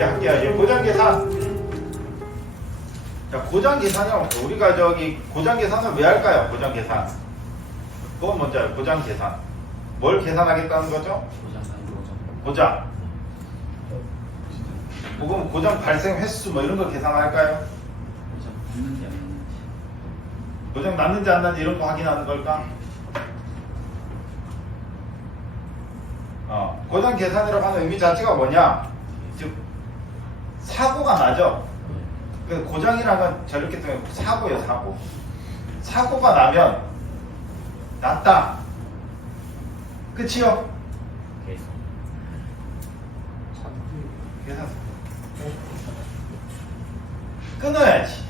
이제 할게요. 이제 고장 계산. 자, 고장 계산이요. 우리가 저기 고장 계산을 왜 할까요? 고장 계산. 그건 뭔지 알아요? 고장 계산. 뭘 계산하겠다는 거죠? 고장. 그럼 고장 발생 횟수 뭐 이런 거 계산할까요? 고장 났는지 안 났는지 이런 거 확인하는 걸까? 고장 계산이라고 하는 의미 자체가 뭐냐? 즉 사고가 나죠. 그래서 고장이라는 건 저렇게 뜨면 사고예요, 사고. 사고가 나면 났다. 끝이요? 계산. 끊어야지.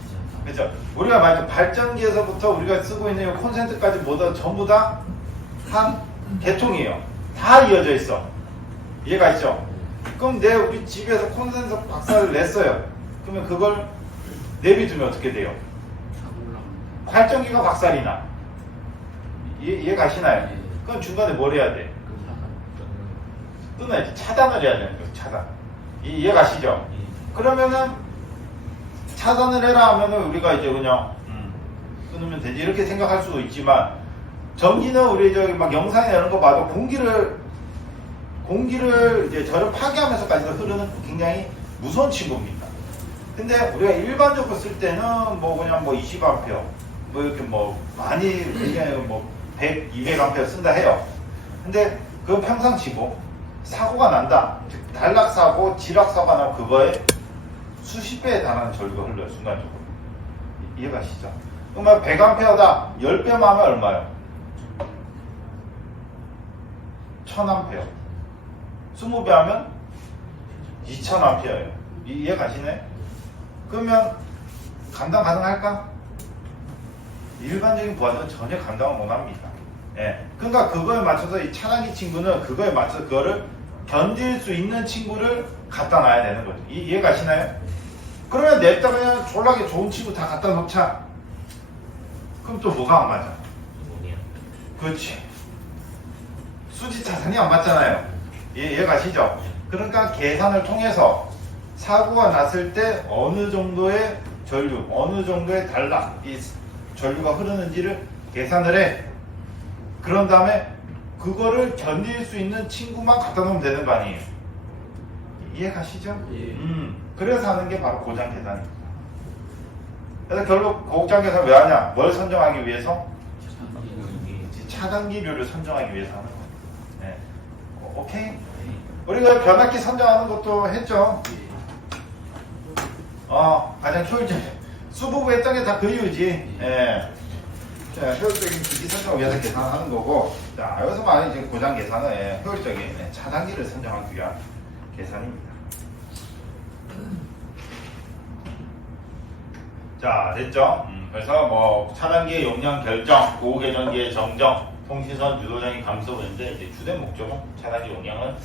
그죠? 우리가 만약 발전기에서부터 우리가 쓰고 있는 이 콘센트까지 모두 전부 다 한 개통이에요. 다 이어져 있어. 이해가 있죠? 그럼 우리 집에서 콘센트 박살을 냈어요. 그러면 그걸 내비두면 어떻게 돼요? 발전기가 박살이 나. 이해 가시나요? 그럼 중간에 뭘 해야 돼? 끊어야지. 차단을 해야 되는 거예요. 차단. 이해 가시죠? 그러면은 차단을 해라 하면은 우리가 이제 그냥 끊으면 되지 이렇게 생각할 수도 있지만 전기는 우리 저기 막 영상이나 이런 거 봐도 공기를 이제 저를 파괴하면서까지도 흐르는 굉장히 무서운 친구입니다. 근데 우리가 일반적으로 쓸 때는 뭐 그냥 뭐 20A 뭐 이렇게 뭐 많이 굉장히 뭐 100, 200A 쓴다 해요. 근데 그건 평상시고 사고가 난다. 즉 단락사고, 지락사고가 나면 그거에 수십 배에 달하는 전류가 흘러요. 순간적으로. 이해가시죠? 그러면 100A다. 10배만 하면 얼마요? 1000A. 20배 하면 2000A예요. 이해 가시네? 그러면 감당 가능할까? 일반적인 부하들은 전혀 감당을 못합니다. 예. 그러니까 그거에 맞춰서 이 차단기 친구는 그거에 맞춰서 그거를 견딜 수 있는 친구를 갖다 놔야 되는 거죠. 이해 가시나요? 그러면 냅다 그냥 졸라게 좋은 친구 다 갖다 놓자. 그럼 또 뭐가 안 맞아? 그렇지. 수지 차단이 안 맞잖아요. 이해 가시죠? 그러니까 계산을 통해서 사고가 났을 때 어느 정도의 전류, 어느 정도의 단락, 이 전류가 흐르는지를 계산을 해. 그런 다음에 그거를 견딜 수 있는 친구만 갖다 놓으면 되는 거 아니에요? 이해 가시죠? 예. 그래서 하는 게 바로 고장 계산입니다. 그래서 결국 고장 계산 왜 하냐? 뭘 선정하기 위해서? 차단기류를 선정하기 위해서 하는 거예요. 네. 오케이? 우리가 변압기 선정하는 것도 했죠. 가장 효율적인 수부부 했던 게 다 그 이유지. 예. 자, 효율적인 기기 선정을 위해서 계산하는 거고, 자, 여기서 말하는 지금 고장 계산은 효율적인 차단기를 선정하기 위한 계산입니다. 자, 됐죠? 그래서 뭐 차단기의 용량 결정, 고계전기의 정정, 통신선 유도장의 감소인데 이제 주된 목적은 차단기 용량을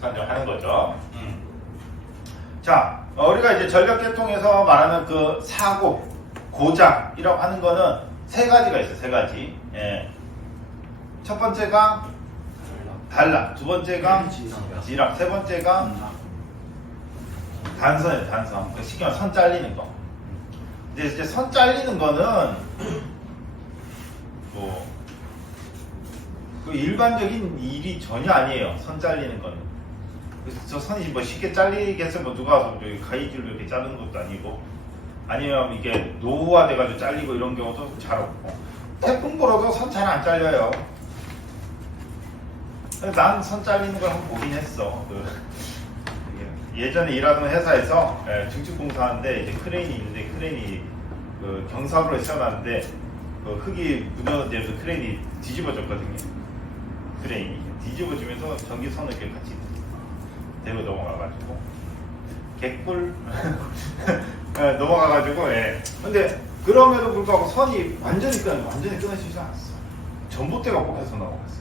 선정하는 거죠. 자, 우리가 이제 전력계통에서 말하는 그 사고, 고장이라고 하는 거는 세 가지가 있어요. 세 가지. 예. 첫 번째가 단락, 두 번째가 지락, 세 번째가 단선이에요. 단선. 그 쉽게 말하면 선 잘리는 거. 근데 이제 선 잘리는 거는 뭐 그 일반적인 일이 전혀 아니에요. 선 잘리는 거는. 그래서 저 선이 뭐 쉽게 잘리겠어요? 뭐 누가 와서 가위질로 이렇게 자르는 것도 아니고, 아니면 이게 노후화돼가지고 잘리고 이런 경우도 잘 없고, 태풍 불어도 선 잘 안 잘려요. 난 선 잘리는 걸 한번 보긴 했어. 예전에 일하던 회사에서 증축공사하는데 이제 크레인이 있는데 크레인이 그 경사로에 세워놨는데 그 흙이 묻어내면서 크레인이 뒤집어졌거든요. 크레인이 뒤집어지면서 전기선을 이렇게 같이 대로 넘어가가지고 개꿀 넘어가가지고 근데 그럼에도 불구하고 선이 완전히 끊어지지 않았어. 전봇대가 뽑혀서 넘어갔어.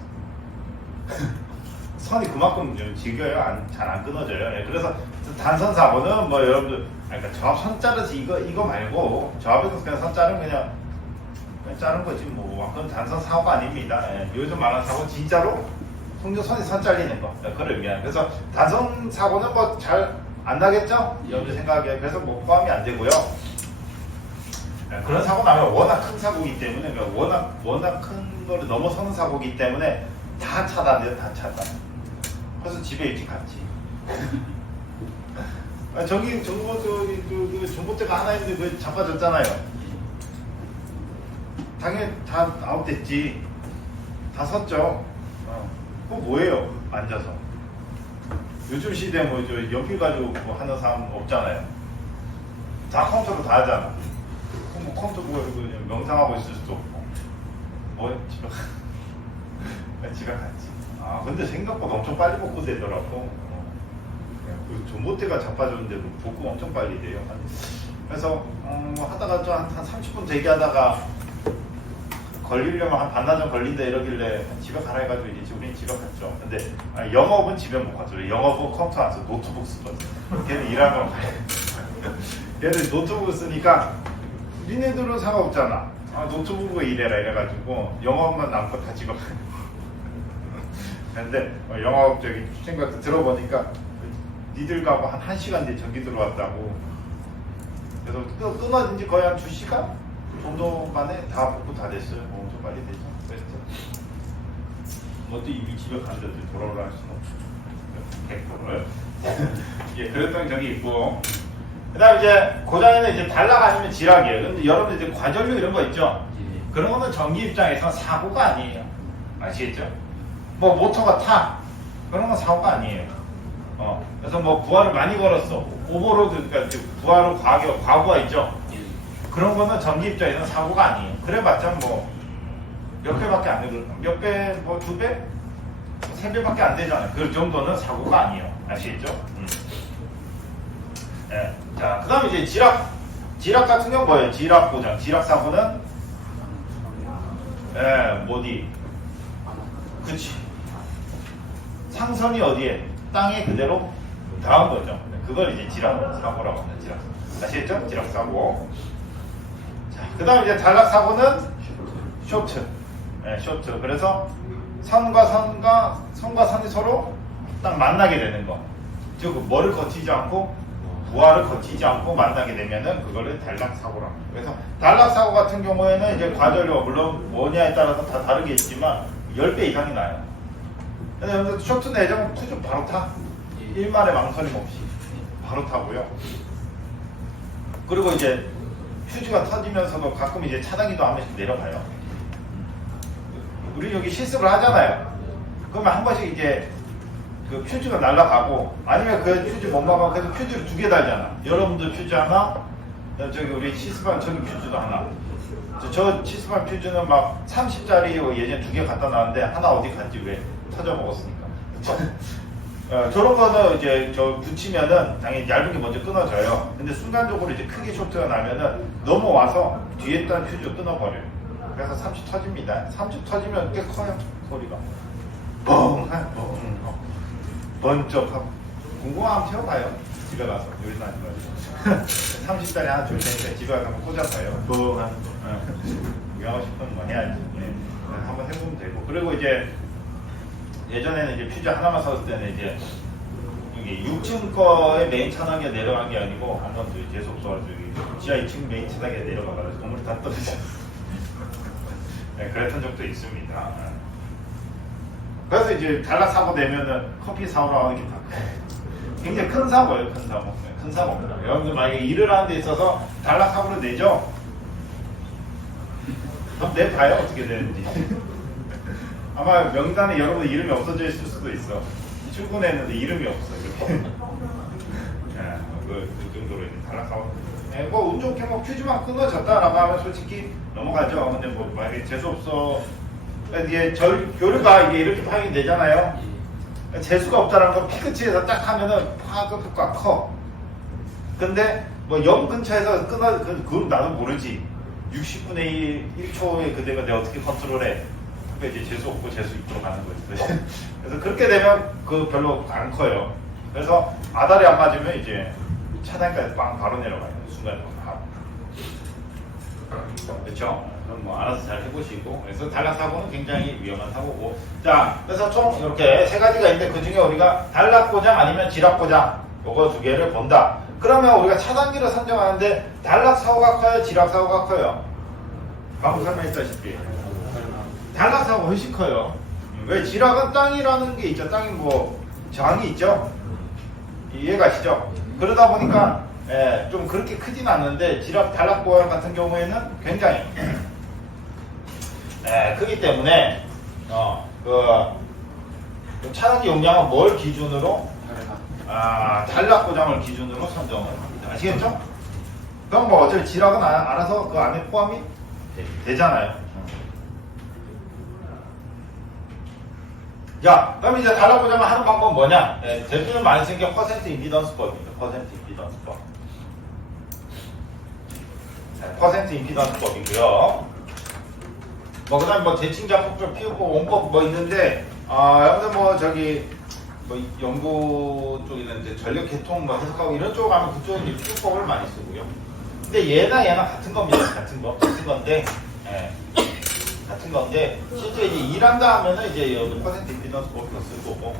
선이 그만큼 좀 질겨요. 잘 안 끊어져요. 그래서 단선 사고는 뭐 여러분들 그러니까 저압 선 자르지 이거 말고 저압에서 그냥 선 자르면 그냥 자른 거지 뭐. 그건 단선 사고가 아닙니다. 요즘 말하는 사고는 진짜로 송전선이 선 잘리는 거. 그걸 의미하는. 그래서 단선 사고는 뭐 잘 안 나겠죠? 여러분 생각에. 그래서 뭐 포함이 안 되고요. 그런 사고 나면 워낙 큰 사고이기 때문에, 그러니까 워낙 큰 거를 넘어서는 사고이기 때문에 다 차단돼요, 다 차단. 그래서 집에 일찍 갔지. 저기 전봇대가 하나 있는데 왜 자빠졌잖아요. 당연히 다 아웃됐지. 다 섰죠. 그거 뭐예요? 앉아서. 요즘 시대에 뭐 연필 가지고 뭐 하는 사람 없잖아요. 다 컴퓨터로 다 하잖아. 뭐 컴퓨터 보고 그냥 명상하고 있을 수도 없고. 뭐 집에 갔지. 아 근데 생각보다 엄청 빨리 복구되더라고. 그 전봇대가 자빠졌는데도 복구 엄청 빨리 돼요. 그래서 하다가 좀 한 30분 대기하다가 걸리려면 한 반나절 걸린다 이러길래 집에 가라 해가지고 이제 우린 집에 갔죠. 근데 영업은 집에 못 갔죠. 영업은 컴퓨터 안 써, 노트북 쓰거든. 걔는 일하는 걸 가요. 걔는 노트북 쓰니까 니네들은 상관없잖아. 노트북으로 일해라 이래가지고 영업만 남고 다 집에 가요. 근데 영업 저기 생각 들어보니까 니들하고 한 1시간 뒤에 전기 들어왔다고. 그래서 끊어진 지 거의 한 2시간 정도 만에 다 복구 다 됐어요. 엄청 빨리 되죠. 그래서 뭐 또 이미 집에 갔는데 돌아오라 할 수는 없죠. 100%를. 예, 그랬던 적이 있고. 그 다음 이제 고장에는 이제 단락 아니면 지락이에요. 근데 여러분들 이제 과전류 이런 거 있죠? 그런 거는 전기 입장에서 사고가 아니에요. 아시겠죠? 뭐 모터가 타. 그런 건 사고가 아니에요. 그래서 뭐 부하를 많이 걸었어. 오버로드, 그러니까 부하로 과부하 있죠? 그런 거는 전기 입장에서는 사고가 아니에요. 그래봤자 뭐 몇 배밖에 안 되고, 몇 배, 뭐 2배? 3배밖에 안 되잖아요. 그 정도는 사고가 아니에요. 아시겠죠? 네. 자, 그 다음에 이제 지락 같은 경우 뭐예요? 지락 고장. 지락 사고는 뭐디? 그치. 상선이 어디에? 땅에 그대로 닿은 거죠. 그걸 이제 지락 사고라고 합니다. 지락 사고. 아시겠죠? 지락 사고. 자, 그 다음에 이제 단락 사고는 쇼트. 쇼트. 그래서 선과 선이 서로 딱 만나게 되는 거. 즉, 뭐를 거치지 않고, 부하를 거치지 않고 만나게 되면은 그거를 단락 사고라고 합니다. 그래서 단락 사고 같은 경우에는 이제 과전류가 물론 뭐냐에 따라서 다 다르게 있지만 10배 이상이 나요. 근데 쇼트 내장은 푸주 바로 타. 일말의 망설임 없이 바로 타고요. 그리고 이제 퓨즈가 터지면서도 가끔 이제 차단기도 한 번씩 내려가요. 우리 여기 실습을 하잖아요. 그러면 한 번씩 이제 그 퓨즈가 날아가고 아니면 그 퓨즈 못 막아 그래서 퓨즈를 2개 달잖아. 여러분들 퓨즈 하나, 저기 우리 실습한 저기 퓨즈도 하나. 저 실습한 퓨즈는 막 30짜리 예전에 2개 갖다 놨는데 하나 어디 갔지 왜 터져 먹었으니까. 저런 거는 이제 저 붙이면은 당연히 얇은 게 먼저 끊어져요. 근데 순간적으로 이제 크게 쇼트가 나면은 넘어와서 뒤에 있던 퓨즈 끊어버려요. 그래서 30 터집니다. 30 터지면 꽤 커요. 소리가. 번쩍하고. 궁금하면 채워봐요. 집에 가서. 요리는 하지 말고. 30짜리 하나 줄 테니까 집에 가서 한번 꽂아봐요. 구경하고 싶으면 뭐 해야지. 네. 한번 해보면 되고. 그리고 이제 예전에는 이제 퓨즈 하나만 썼을 때는 이제 이게 6층 거에 메인 차단기가 내려간 게 아니고 한 번도 재수 없어가지고 지하 2층 메인 차단기가 내려가가지고 건물이 다 떨어져. 네, 그랬던 적도 있습니다. 그래서 이제 단락 사고 되면은 커피 사오라고 하는 게 다 굉장히 큰 사고예요. 큰 사고. 네, 큰 사고입니다. 여러분들 만약에 일을 하는 데 있어서 단락 사고를 내죠? 그럼 내봐요. 어떻게 되는지. 아마 명단에 여러분들 이름이 없어져 있을 수도 있어. 출근했는데 이름이 없어. 이렇게. 그 정도로 이제 단락 사고. 뭐 운 좋게 뭐 퓨즈만 끊어졌다라고 하면 솔직히 넘어가죠. 근데 뭐 만약에 재수 없어. 이게 교류가 이게 이렇게 파악이 되잖아요. 재수가 없다는 건 피크치에서 딱 하면은 파악효과가 커. 근데 뭐 0 근처에서 그건 나도 모르지. 60분의 1초의 그대가 내가 어떻게 컨트롤해. 그러니까 이제 재수 없고 재수 있도록 가는 거지. 그래서 그렇게 되면 그 별로 안 커요. 그래서 아다리 안 맞으면 이제 차단까지 빵 바로 내려가요. 순간에 바로. 그렇죠? 그럼 뭐 알아서 잘 해보시고. 그래서 단락 사고는 굉장히 위험한 사고고. 자, 그래서 총 이렇게 3가지가 있는데 그 중에 우리가 단락 고장 아니면 지락 고장 요거 두 개를 본다. 그러면 우리가 차단기를 선정하는데 단락사고가 커요? 지락사고가 커요? 방금 설명했다시피 단락사고가 훨씬 커요. 왜? 지락은 땅이라는 게 있죠. 땅이 뭐 저항이 있죠. 이해가시죠? 그러다 보니까 좀 그렇게 크진 않는데 지락 단락 보양 같은 경우에는 굉장히 크기 때문에 그 차단기 용량은 뭘 기준으로? 단락 고장을 기준으로 선정을 합니다. 아시겠죠? 그럼 뭐 어차피 지락은 알아서 그 안에 포함이 되잖아요. 자, 그럼 이제 단락 고장을 하는 방법은 뭐냐? 대표는 많이 쓰는 게 퍼센트 임피던스법입니다. 퍼센트 임피던스법. 퍼센트 임피던스법이고요. 뭐 그다음 뭐 대칭자폭적 피우법 원법 뭐 있는데 여러분들 뭐 저기 뭐 연구 쪽에는 이제 전력 계통 뭐 해석하고 이런 쪽 가면 그쪽은 이제 피우법을 많이 쓰고요. 근데 얘나 같은 겁니다. 같은 건데 같은 건데 실제 이제 일한다 하면은 이제 여기 퍼센트 임피던스법을 더 쓸 거고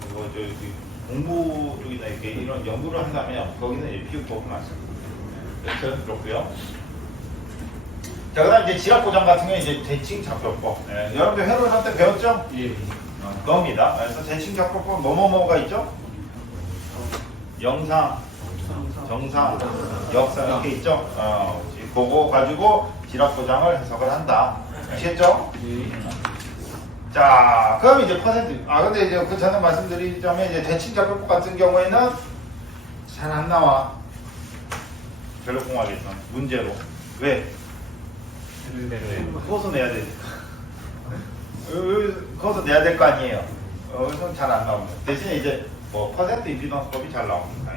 그리고 저기 공부 쪽이나 이렇게 이런 연구를 한다면 거기는 이제 피우법을 안 쓰고 여튼 그렇고요. 자, 그 다음 이제 지락고장 같은 경우는 이제 대칭작표법. 여러분들 회로선 때 배웠죠? 예. 그겁니다. 그래서 대칭작표법 뭐뭐뭐가 있죠? 영상, 정상, 역상 이렇게 있죠? 그거 가지고 지락고장을 해석을 한다. 아시겠죠? 예. 자, 그럼 이제 퍼센트. 근데 이제 그 전에 말씀드리자면 이제 대칭작표법 같은 경우에는 잘 안 나와. 전력공학에서 문제로. 왜? 그것도 내야 되니까. 그것도 내야 될 거 아니에요. 여기서 잘 안 나옵니다. 대신에 이제 뭐 퍼센트 임피던스법이 잘 나옵니다.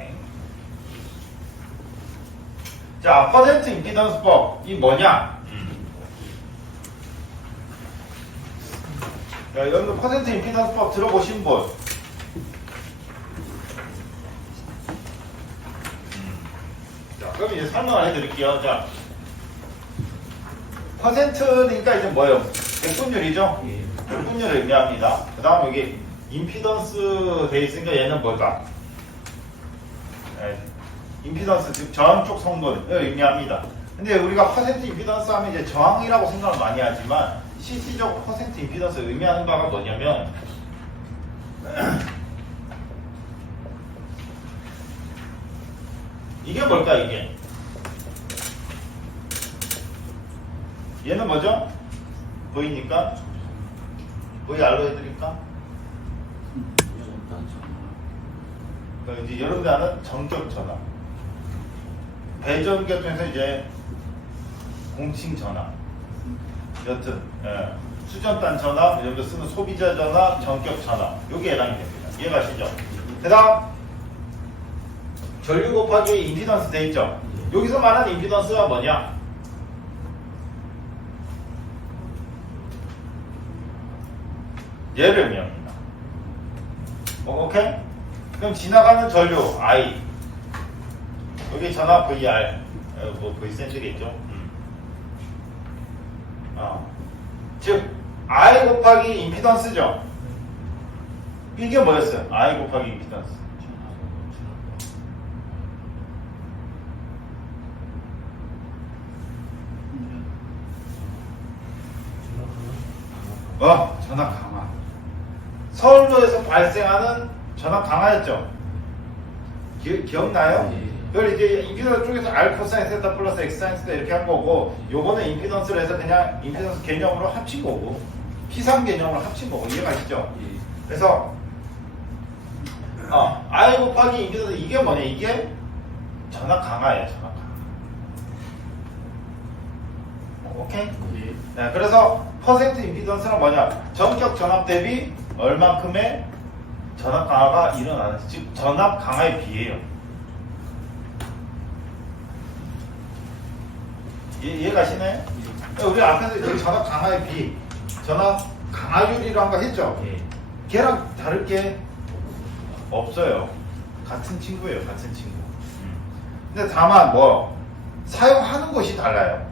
자, 퍼센트 임피던스법이 뭐냐? 자, 여러분 퍼센트 임피던스법 들어보신 분? 자, 그럼 이제 설명을 해드릴게요. 자, 퍼센트니까 이제 뭐예요? 백분율이죠? 백분율을 의미합니다. 그 다음 여기 임피던스 돼 있으니까 얘는 뭘까? 임피던스, 즉 저항쪽 성분을 의미합니다. 근데 우리가 퍼센트 임피던스 하면 이제 저항이라고 생각을 많이 하지만 실질적으로 퍼센트 임피던스를 의미하는 바가 뭐냐면 이게 뭘까 이게? 얘는 뭐죠? 보이니까? VR로 해드릴까? 이제 여러분들 아는 정격 전압. 배전격 중에서 이제 공칭 전압. 여튼, 수전단 전압, 여러분들 쓰는 소비자 전압, 전격 전압. 요게 해당이 됩니다. 이해가시죠? 그 다음, 전류 곱하기 임피던스 돼 있죠? 여기서 말하는 임피던스가 뭐냐? 얘를 의미합니다. 오케이? 그럼 지나가는 전류 I 여기 전압 VR 뭐 V센트겠죠? 즉 I 곱하기 임피던스죠? 이게 뭐였어요? I 곱하기 임피던스 전압 강화. 서울로에서 발생하는 전압 강화였죠? 기억나요? 그걸 이제 임피던스 쪽에서 알코사인 세타 플러스 엑사인 세타 이렇게 한 거고 요거는 임피던스를 해서 그냥 임피던스 개념으로 합친 거고 피상 개념으로 합친 거고 이해가시죠? 그래서 I 곱하기 임피던스 이게 뭐냐? 이게 전압 강화예요. 전압 강화. 오케이? 네, 그래서 퍼센트 임피던스는 뭐냐? 전격 전압 대비 얼만큼의 전압 강화가 일어나는, 즉 전압 강화에 비해요. 이해가시나요? 우리 앞에서 이제 전압 강화에 비, 전압 강화율이라는 거 했죠? 걔랑 다를 게 없어요. 같은 친구예요, 같은 친구. 근데 다만 뭐 사용하는 곳이 달라요.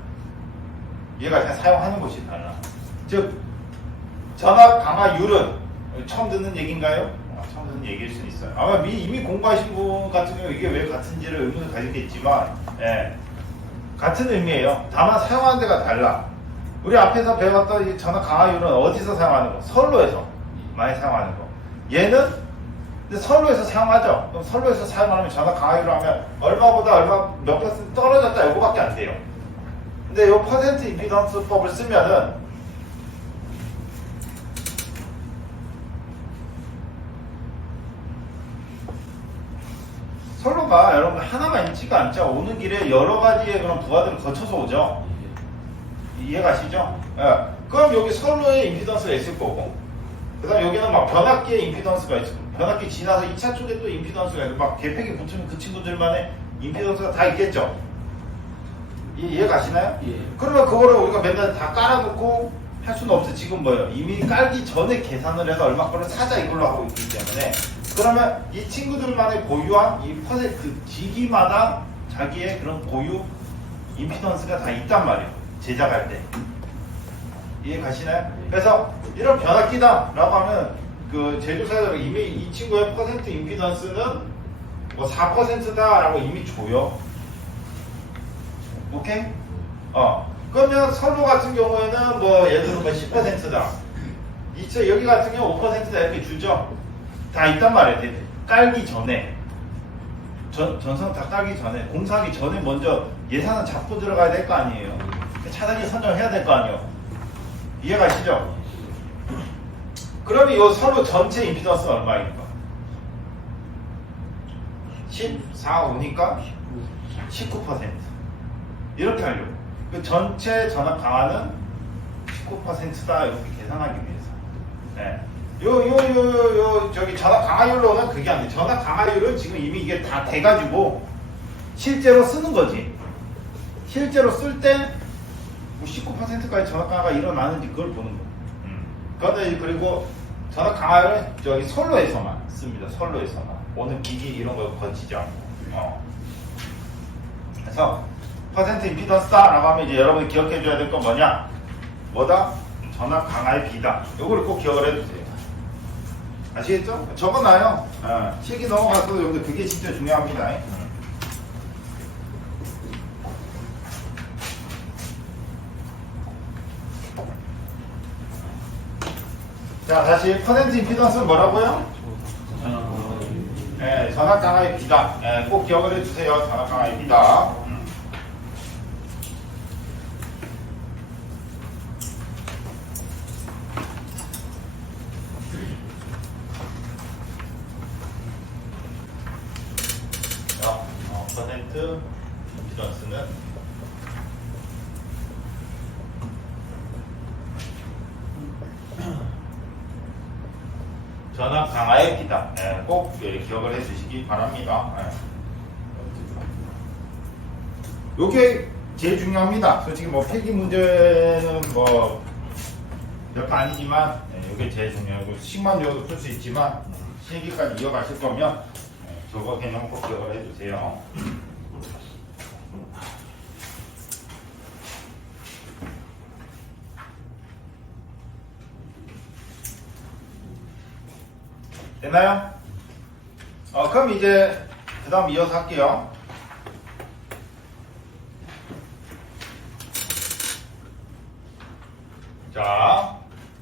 얘가 그냥 사용하는 곳이 달라. 즉 전압 강화율은 처음 듣는 얘기인가요? 처음부터 얘기할 수는 있어요. 아마 이미 공부하신 분 같은 경우 이게 왜 같은지를 의문을 가지겠지만, 예, 같은 의미예요. 다만 사용하는 데가 달라. 우리 앞에서 배웠던 이 전압 강화율은 어디서 사용하는 거? 선로에서 많이 사용하는 거. 얘는 근데 선로에서 사용하죠. 그럼 선로에서 사용하면 전압 강화율을 하면 얼마보다 얼마 몇 퍼센트 떨어졌다 이거밖에 안 돼요. 근데 이 퍼센트 임피던스법을 쓰면은 선로가 여러분 하나가 있지가 않죠. 오는 길에 여러 가지의 그런 부하들을 거쳐서 오죠. 이해가시죠? 예. 그럼 여기 선로에 임피던스가 있을 거고, 그 다음 여기는 막 변압기에 임피던스가 있을 거고, 변압기 지나서 2차 쪽에 또 임피던스가 있고, 막 계팩이 붙으면 그 친구들만의 임피던스가 다 있겠죠? 이해가시나요? 예. 그러면 그거를 우리가 맨날 다 깔아놓고 할 수는 없어. 지금 뭐예요? 이미 깔기 전에 계산을 해서 얼마 거를 사자 이걸로 하고 있기 때문에, 그러면 이 친구들만의 고유한 이 퍼센트 기기마다 자기의 그런 고유 임피던스가 다 있단 말이에요. 제작할 때. 이해 가시나요? 그래서 이런 변압기다 라고 하면 그 제조사에서 이미 이 친구의 퍼센트 임피던스는 뭐 4%다 라고 이미 줘요. 오케이? 그러면 선로 같은 경우에는 뭐 예를 들어 뭐 10%다. 여기 같은 경우 5%다 이렇게 주죠. 다 있단 말이에요. 깔기 전에. 전선 다 깔기 전에. 공사하기 전에 먼저 예산은 잡고 들어가야 될 거 아니에요. 차단기 선정해야 될 거 아니에요. 이해가시죠? 그러면 이 선로 전체 임피던스는 얼마입니까? 14, 5니까 19%. 이렇게 하려고. 그 전체 전압 강화는 19%다. 이렇게 계산하기 위해서. 네. 저기 전압 강화율로는 그게 안 돼. 전압 강화율은 지금 이미 이게 다 돼가지고 실제로 쓰는 거지. 실제로 쓸 때 19%까지 전압 강화가 일어나는지 그걸 보는 거. 그런데 그리고 전압 강화율은 저기 선로에서만 씁니다. 선로에서만. 오는 기기 이런 거 거치지 않고. 그래서 퍼센트 임피던스다라고 하면 이제 여러분이 기억해 줘야 될 건 뭐냐? 뭐다? 전압 강화의 비다. 요거를 꼭 기억을 해주세요. 아시겠죠? 적어놔요. 실기 넘어가서도 여러분들 그게 진짜 중요합니다. 자, 다시 퍼센트 임피던스는 뭐라고요? 네, 전압 강화의 비다. 네, 꼭 기억을 해주세요. 전압 강화의 비다. 퍼센트 임피던스는 전압 강화의 비다. 네, 꼭 기억을 해주시기 바랍니다. 요게 제일 중요합니다. 솔직히 뭐 필기 문제는 뭐 별거 아니지만 요게 제일 중요하고 식만 외워도 풀 수 있지만 실기까지 이어가실 거면 저거 개념 꼭 기억을 해주세요. 됐나요? 그럼 이제 그 다음 이어서 할게요. 자,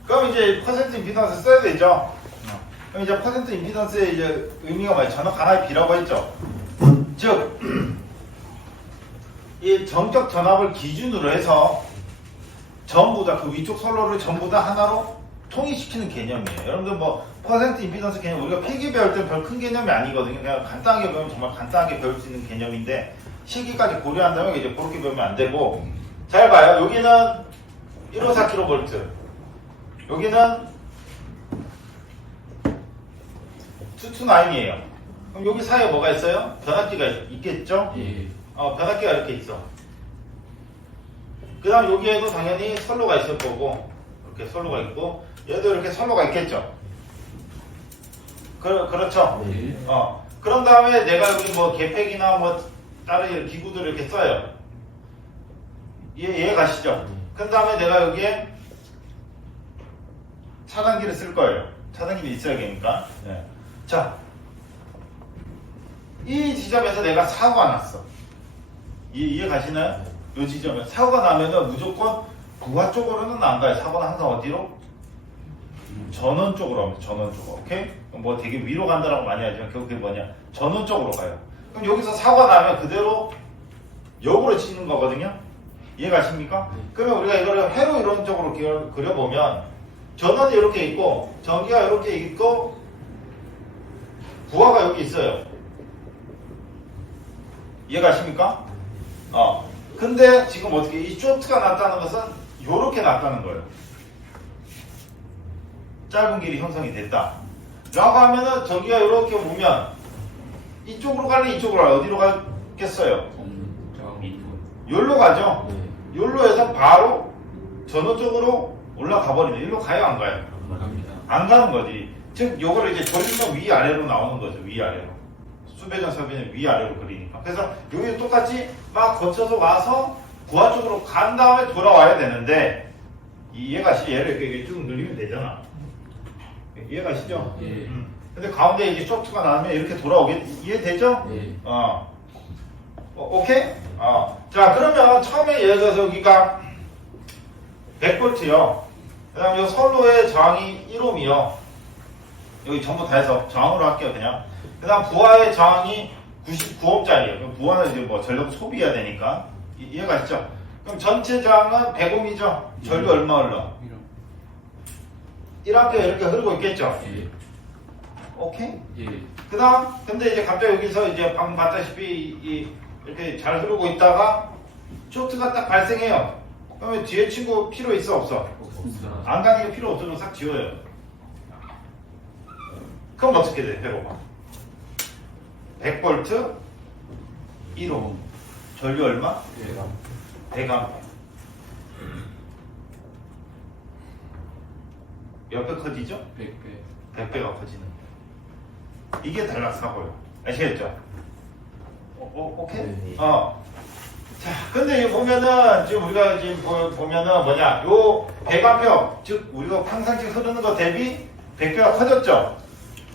그럼 이제 퍼센트 임피던스 써야 되죠? 그럼 이제 퍼센트 임피던스의 이제 의미가 뭐예요? 전압 강화의 비라고 했죠? 즉, 이 정적 전압을 기준으로 해서 전부 다 그 위쪽 선로를 전부 다 하나로 통일시키는 개념이에요. 여러분들 뭐 퍼센트 임피던스 개념 우리가 필기 배울 때 별 큰 개념이 아니거든요. 그냥 간단하게 배우면 정말 간단하게 배울 수 있는 개념인데 실기까지 고려한다면 이제 그렇게 배우면 안 되고, 잘 봐요. 여기는 154kV, 여기는 229이에요. 그럼 여기 사이에 뭐가 있어요? 변압기가 있겠죠? 예. 변압기가 이렇게 있어. 그 다음 여기에도 당연히 선로가 있을 거고, 이렇게 선로가 있고, 얘도 이렇게 선로가 있겠죠? 그렇죠? 네. 그런 다음에 내가 여기 뭐 계팩이나 뭐 다른 기구들을 이렇게 써요. 이해 가시죠? 그 다음에 내가 여기에 차단기를 쓸 거예요. 차단기는 있어야 되니까. 네. 자, 이 지점에서 내가 사고가 났어. 이해 가시나요? 이 지점에 사고가 나면은 무조건 부하 쪽으로는 안 가요. 사고는 항상 어디로? 전원 쪽으로 합니다. 전원 쪽으로. 오케이? 뭐 되게 위로 간다라고 많이 하지만 그게 뭐냐? 전원 쪽으로 가요. 그럼 여기서 사고가 나면 그대로 역으로 치는 거거든요. 이해 가십니까? 그러면 우리가 이거를 회로 이론적으로 그려보면 전원이 이렇게 있고 전기가 이렇게 있고 부하가 여기 있어요. 이해 가십니까? 근데 지금 어떻게 이 쇼트가 났다는 것은 이렇게 났다는 거예요. 짧은 길이 형성이 됐다. 라고 하면은 전기가 이렇게 오면 이쪽으로 갈래 이쪽으로 갈래 어디로 가겠어요? 여기로 가죠. 여기로 해서 바로 전원 쪽으로 올라가 버리네. 여기로 가요 안 가요? 안 가는 거지. 즉 요거를 이제 조립면 위아래로 나오는 거죠. 위아래로. 수배전 설배전 위아래로 그리니까. 그래서 여기 똑같이 막 거쳐서 와서 부하 쪽으로 간 다음에 돌아와야 되는데 이해가시죠? 얘를 이렇게 쭉 늘리면 되잖아. 이해가시죠? 예. 근데 가운데 이제 쇼트가 나면 이렇게 돌아오게 이해되죠? 예. 오케이? 자 그러면 처음에 예를 들어서 여기가 100V요. 그 다음에 이 선로의 저항이 1ohm이요. 여기 전부 다 해서 저항으로 할게요 그냥. 그 다음 부하의 저항이 99ohm짜리예요. 그럼 부하는 이제 뭐 전력 소비해야 되니까 이해가시죠? 그럼 전체 저항은 100ohm이죠. 전류 얼마 흘러? 1A 이렇게 흐르고 있겠죠? 예. 오케이? 예. 그 다음 근데 이제 갑자기 여기서 이제 방금 봤다시피 이렇게 잘 흐르고 있다가 쇼트가 딱 발생해요. 그러면 뒤에 친구 필요 있어 없어? 없습니다. 안 가는 게 필요 없으면 싹 지워요. 그럼 어떻게 돼? 해봐봐. 100V 1호 전류 얼마? 100A. 몇 배 커지죠? 100배. 100배가 커지는 거예요. 이게 단락사고요. 아시겠죠? 오케이? 네. 자, 근데 여기 보면은, 지금 우리가 지금 보면은 뭐냐, 요 100A, 즉, 우리가 평상시 흐르는 거 대비 100배가 커졌죠?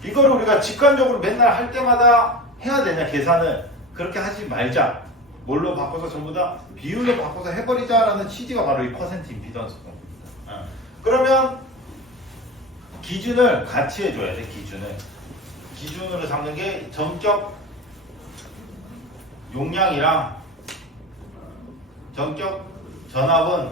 이거를 우리가 직관적으로 맨날 할 때마다 해야 되냐, 계산을. 그렇게 하지 말자. 뭘로 바꿔서 전부 다 비율로 바꿔서 해버리자라는 취지가 바로 이 퍼센트 임피던스 겁니다. 그러면, 기준을 같이 해줘야 돼, 기준을. 기준으로 잡는 게 전격 용량이랑 전격 전압은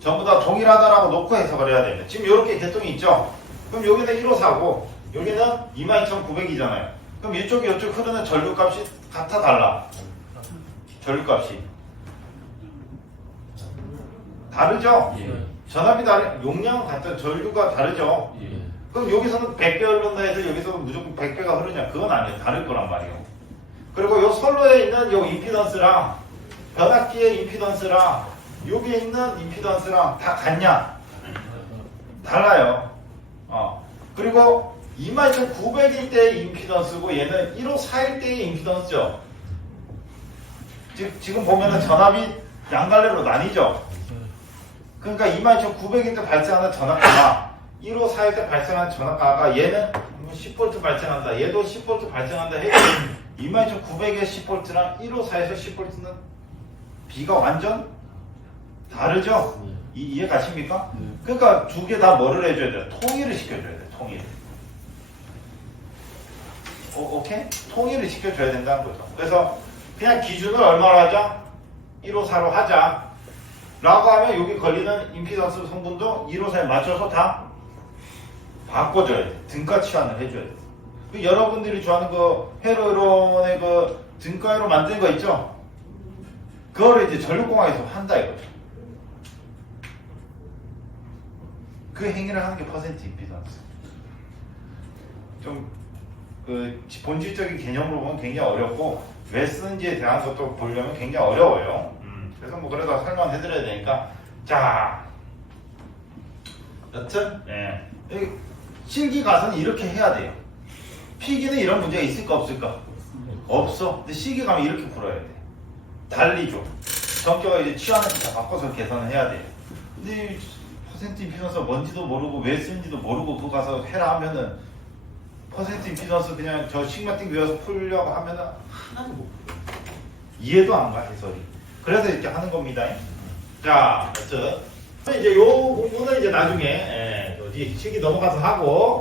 전부 다 동일하다라고 놓고 해석을 해야 됩니다. 지금 이렇게 개통이 있죠? 그럼 여기는 1호사고 여기는 22,900이잖아요. 그럼 이쪽 흐르는 전류값이 같아 달라? 전류값이 다르죠? 예. 전압이 용량은 같아 전류가 다르죠? 예. 그럼 여기서는 100배 흐른다 해서 여기서는 무조건 100배가 흐르냐? 그건 아니에요. 다를 거란 말이에요. 그리고 요 선로에 있는 요 임피던스랑 변압기의 임피던스랑 여기에 있는 임피던스랑 다 같냐? 달라요. 그리고 22,900일 때의 임피던스고 얘는 154일 때의 임피던스죠. 지금 보면은 전압이 양갈래로 나뉘죠. 그러니까 22,900일 때 발생하는 전압가가 154일 때 발생하는 전압가가 얘는 10V 발생한다. 얘도 10V 발생한다 해도 22,900의 10V랑 154에서 10V는 비가 완전 다르죠? 이해 가십니까? 그러니까 두 개 다 뭐를 해줘야 돼요? 통일을 시켜줘야 돼요. 통일. 오케이? 통일을 시켜줘야 된다는 거죠. 그래서 그냥 기준을 얼마로 하자? 154로 하자. 라고 하면 여기 걸리는 임피던스 성분도 154에 맞춰서 다 바꿔줘야 돼. 등가 치환을 해줘야 돼. 그 여러분들이 좋아하는 그 회로론의 그 등가로 만든 거 있죠? 그거를 이제 전력공학에서 한다 이거죠. 그 행위를 하는 게 퍼센트 임피던스. 좀 그 본질적인 개념으로 보면 굉장히 어렵고 왜 쓰는지에 대한 것도 보려면 굉장히 어려워요. 그래서 뭐 그래도 설명을 해드려야 되니까 자 여튼 실기 가서는 이렇게 해야 돼요. 필기는 이런 문제가 있을까 없을까? 없어. 근데 실기 가면 이렇게 풀어야 돼. 달리죠. 전격을 이제 취하는 다 바꿔서 계산을 해야 돼요. 근데 퍼센트 임피던스가 뭔지도 모르고 왜 쓰는지도 모르고 그거 가서 해라 하면은 퍼센트 임피던스 그냥 저 시그마틱 외워서 풀려고 하면은 하나도 못 풀어요. 이해도 안 가, 해설이. 그래서 이렇게 하는 겁니다. 자, 여튼 이제 요 공부는 이제 나중에 어디 실기 넘어가서 하고